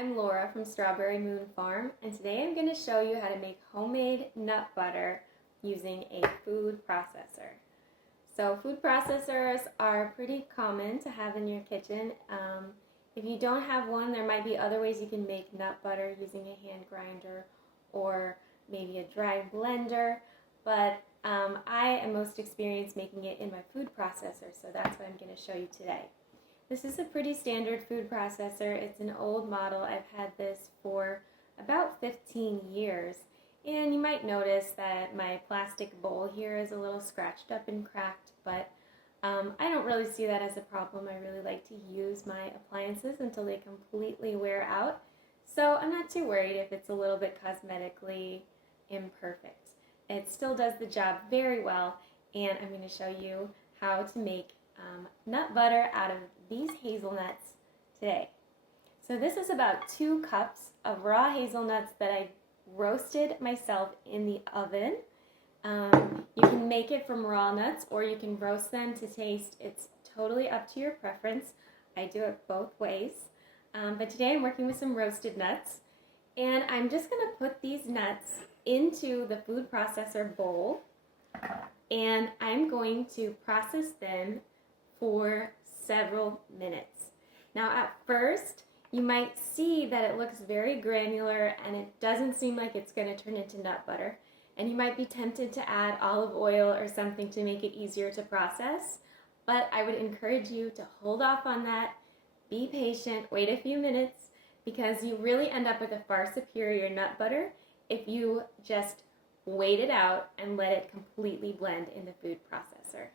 I'm Laura from Strawberry Moon Farm, and today I'm going to show you how to make homemade nut butter using a food processor. So food processors are pretty common to have in your kitchen. If you don't have one, there might be other ways you can make nut butter using a hand grinder or maybe a dry blender, but I am most experienced making it in my food processor, so that's what I'm going to show you today. This is a pretty standard food processor. It's an old model. I've had this for about 15 years. And you might notice that my plastic bowl here is a little scratched up and cracked, but I don't really see that as a problem. I really like to use my appliances until they completely wear out. So I'm not too worried if it's a little bit cosmetically imperfect. It still does the job very well, and I'm going to show you how to make nut butter out of these hazelnuts today. So this is about 2 cups of raw hazelnuts that I roasted myself in the oven. You can make it from raw nuts or you can roast them to taste. It's totally up to your preference. I do it both ways. But today I'm working with some roasted nuts, and I'm just going to put these nuts into the food processor bowl, and I'm going to process them for several minutes. Now at first you might see that it looks very granular and it doesn't seem like it's going to turn into nut butter, and you might be tempted to add olive oil or something to make it easier to process, but I would encourage you to hold off on that. Be patient, wait a few minutes, because you really end up with a far superior nut butter if you just wait it out and let it completely blend in the food processor.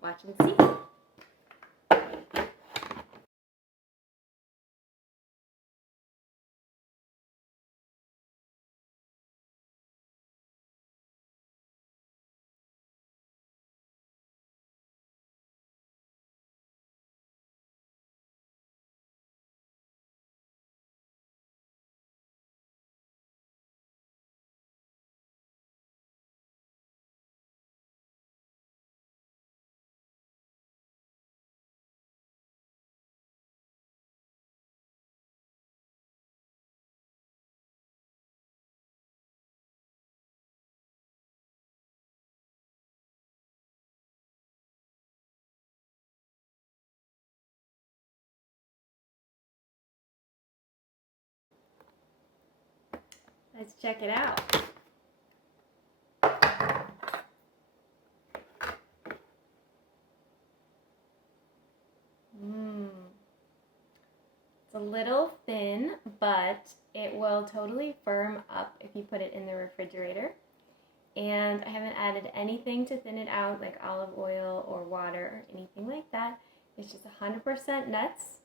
Watch and see. Let's check it out. It's a little thin, but it will totally firm up if you put it in the refrigerator. And I haven't added anything to thin it out, like olive oil or water or anything like that. It's just 100% nuts.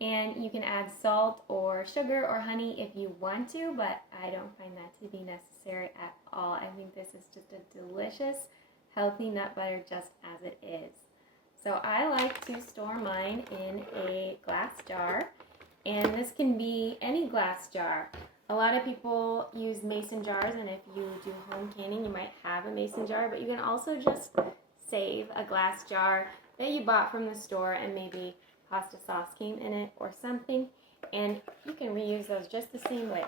And you can add salt or sugar or honey if you want to, but I don't find that to be necessary at all. I think this is just a delicious, healthy nut butter just as it is. So I like to store mine in a glass jar, and this can be any glass jar. A lot of people use mason jars, and if you do home canning, you might have a mason jar, but you can also just save a glass jar that you bought from the store and maybe pasta sauce came in it or something, and you can reuse those just the same way.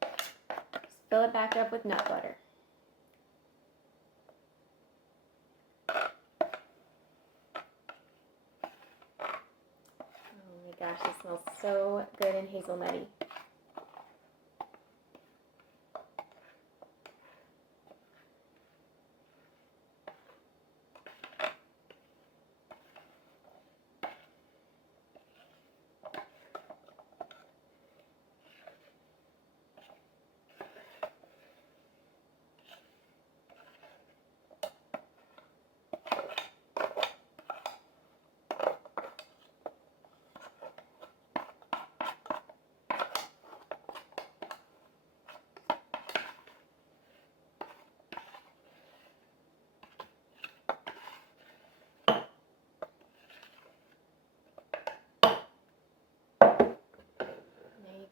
Just fill it back up with nut butter. Oh my gosh, it smells so good and hazelnutty.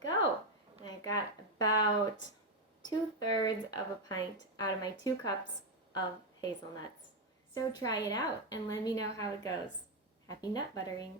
Go. And I got about 2/3 of a pint out of my 2 cups of hazelnuts. So try it out and let me know how it goes. Happy nut buttering!